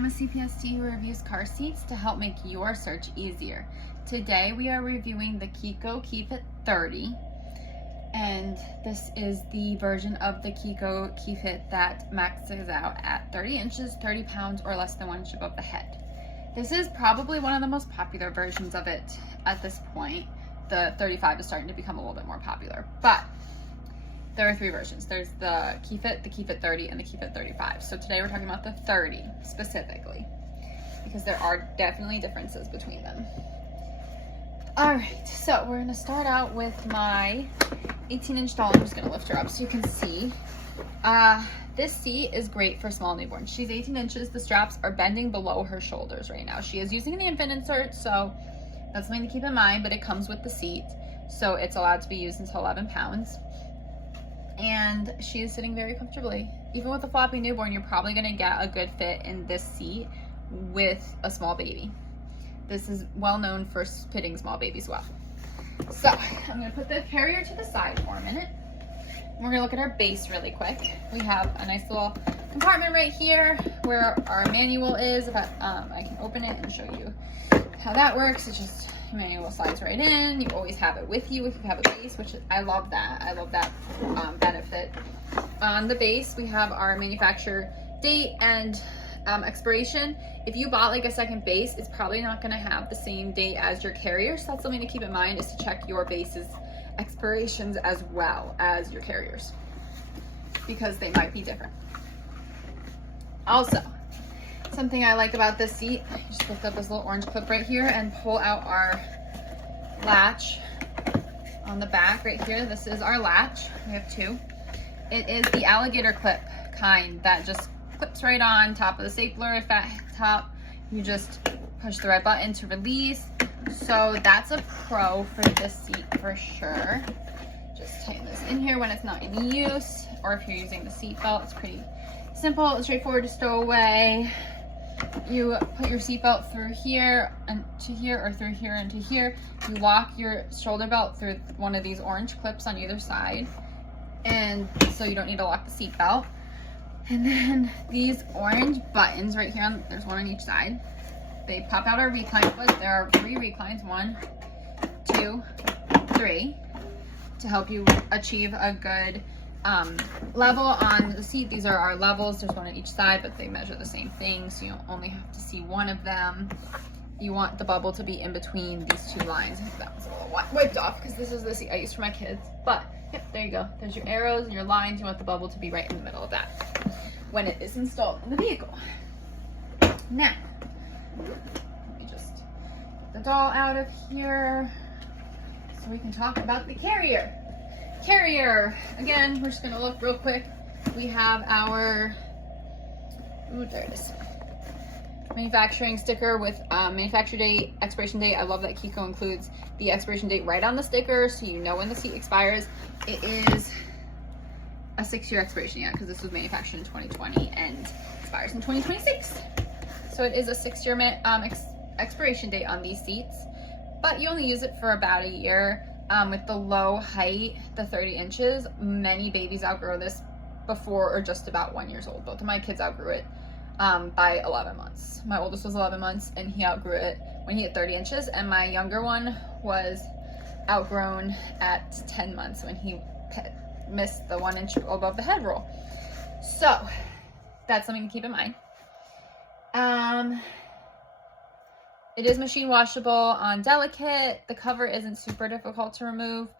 I'm a CPST who reviews car seats to help make your search easier. Today we are reviewing the Chicco Keyfit30, and this is the version of the Chicco Keyfit that maxes out at 30 inches, 30 pounds, or less than 1 inch above the head. This is probably one of the most popular versions of it at this point. The 35 is starting to become a little bit more popular, but there are 3 versions. There's the Keyfit, the Keyfit30, and the Keyfit35. So today we're talking about the 30 specifically, because there are definitely differences between them. All right, so we're gonna start out with my 18-inch doll. I'm just gonna lift her up so you can see. This seat is great for small newborns. She's 18 inches. The straps are bending below her shoulders right now. She is using the infant insert, so that's something to keep in mind, but it comes with the seat. So it's allowed to be used until 11 pounds. And she is sitting very comfortably. Even with a floppy newborn, you're probably gonna get a good fit in this seat with a small baby. This is well known for fitting small babies well. So I'm gonna put the carrier to the side for a minute. We're gonna look at our base really quick. We have a nice little compartment right here where our manual is. If I can open it and show you how that works. It's just manual slides right in. You always have it with you if you have a base, which I love that. I love that benefit. On the base, we have our manufacturer date and expiration. If you bought like a second base, it's probably not going to have the same date as your carrier. So that's something to keep in mind, is to check your base's expirations as well as your carriers, because they might be different. Also, something I like about this seat, you just lift up this little orange clip right here and pull out our latch on the back right here. This is our latch. We have 2. It is the alligator clip kind that just clips right on top of the stapler. If that top, you just push the red button to release. So that's a pro for this seat for sure. Just tighten this in here when it's not in use, or if you're using the seat belt, it's pretty simple and straightforward to stow away. You put your seatbelt through here and to here, or through here and to here. You lock your shoulder belt through one of these orange clips on either side, and so you don't need to lock the seatbelt. And then these orange buttons right here, there's one on each side. They pop out our recline foot. There are 3 reclines, 1, 2, 3, to help you achieve a good level on the seat. These are our levels. There's one on each side, but they measure the same thing, so you only have to see one of them. You want the bubble to be in between these 2 lines. That was a little wiped off because this is the seat I use for my kids. But yep, there you go. There's your arrows and your lines. You want the bubble to be right in the middle of that when it is installed in the vehicle. Now, let me just get the doll out of here so we can talk about the carrier. Carrier, again, we're just gonna look real quick. We have our, there it is, manufacturing sticker with manufacturer date, expiration date. I love that Chicco includes the expiration date right on the sticker, so you know when the seat expires. It is a 6-year expiration, yeah, because this was manufactured in 2020 and expires in 2026. So it is a 6-year expiration date on these seats, but you only use it for about a year. With the low height, the 30 inches, many babies outgrow this before or just about 1 year old. Both of my kids outgrew it by 11 months. My oldest was 11 months and he outgrew it when he hit 30 inches. And my younger one was outgrown at 10 months when he missed the 1 inch above the head rule. So that's something to keep in mind. It is machine washable on delicate. The cover isn't super difficult to remove.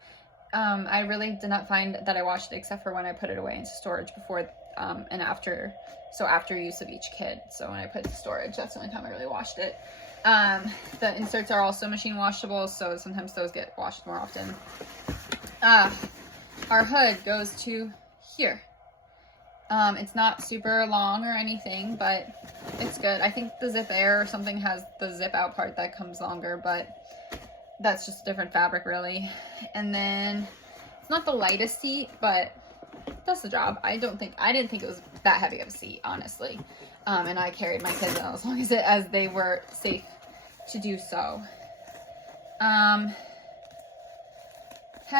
I really did not find that I washed it, except for when I put it away into storage before and after. So after use of each kid. So when I put it in storage, that's the only time I really washed it. The inserts are also machine washable, so sometimes those get washed more often. Our hood goes to here. It's not super long or anything, but it's good. I think the Zip Air or something has the zip out part that comes longer, but that's just a different fabric really. And then it's not the lightest seat, but it does the job. I didn't think it was that heavy of a seat, honestly. And I carried my kids as long as they were safe to do so. Head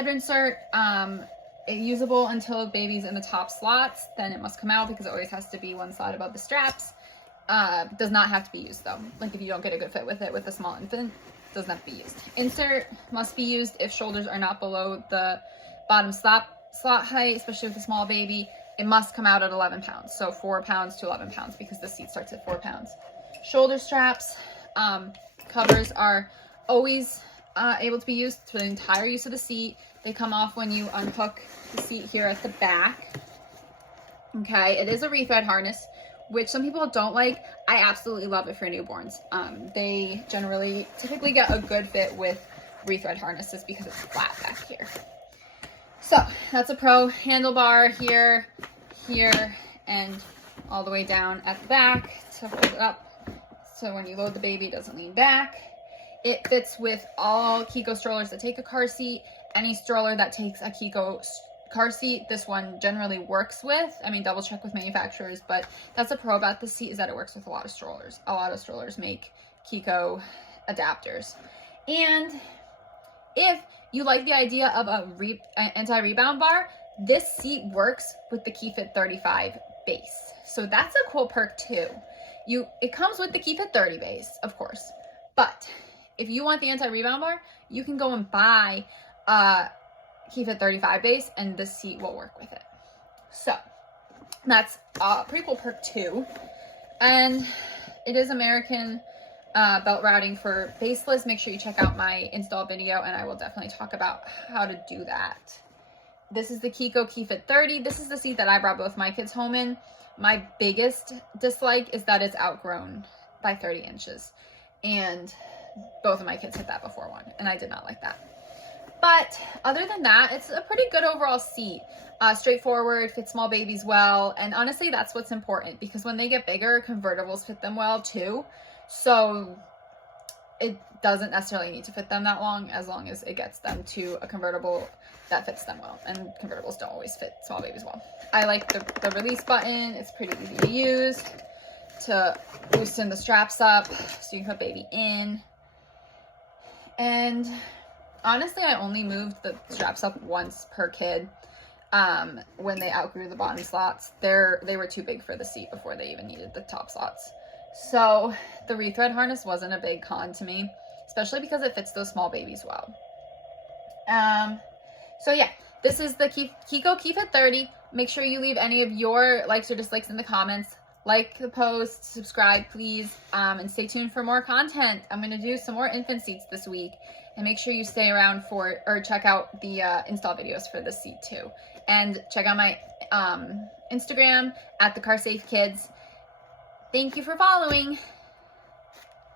insert, usable until baby's in the top slots, then it must come out because it always has to be one slot above the straps. Does not have to be used though. Like if you don't get a good fit with it with a small infant, doesn't have to be used. Insert must be used if shoulders are not below the bottom slot height, especially with a small baby. It must come out at 11 pounds. So 4 pounds to 11 pounds because the seat starts at 4 pounds. Shoulder straps, covers are always able to be used for the entire use of the seat. They come off when you unhook the seat here at the back. Okay, it is a rethread harness, which some people don't like. I absolutely love it for newborns. They typically get a good fit with rethread harnesses because it's flat back here. So that's a pro. Handlebar here, here, and all the way down at the back to hold it up. So when you load the baby, it doesn't lean back. It fits with all Chicco strollers that take a car seat. Any stroller that takes a Chicco car seat, this one generally works with. I mean, double check with manufacturers, but that's a pro about the seat is that it works with a lot of strollers. A lot of strollers make Chicco adapters. And if you like the idea of an anti-rebound bar, this seat works with the Keyfit30 base. So that's a cool perk too. It comes with the Keyfit30 base, of course, but if you want the anti-rebound bar, you can go and buy Keyfit30 base and the seat will work with it. So that's a pretty cool perk too. And it is American belt routing for baseless. Make sure you check out my install video and I will definitely talk about how to do that. This is the Chicco Keyfit30. This is the seat that I brought both my kids home in. My biggest dislike is that it's outgrown by 30 inches. And both of my kids hit that before one, and I did not like that. But other than that, it's a pretty good overall seat. Straightforward, fits small babies well, and honestly, that's what's important because when they get bigger, convertibles fit them well too. So it doesn't necessarily need to fit them that long as it gets them to a convertible that fits them well. And convertibles don't always fit small babies well. I like the release button. It's pretty easy to use to loosen the straps up so you can put baby in. And honestly, I only moved the straps up once per kid when they outgrew the bottom slots. They were too big for the seat before they even needed the top slots. So the rethread harness wasn't a big con to me, especially because it fits those small babies well. So yeah, this is the Chicco Keyfit30. Make sure you leave any of your likes or dislikes in the comments. Like the post, subscribe please, and stay tuned for more content. I'm going to do some more infant seats this week, and make sure you stay around check out the install videos for this seat too. And check out my Instagram at the Car Safe Kids. Thank you for following.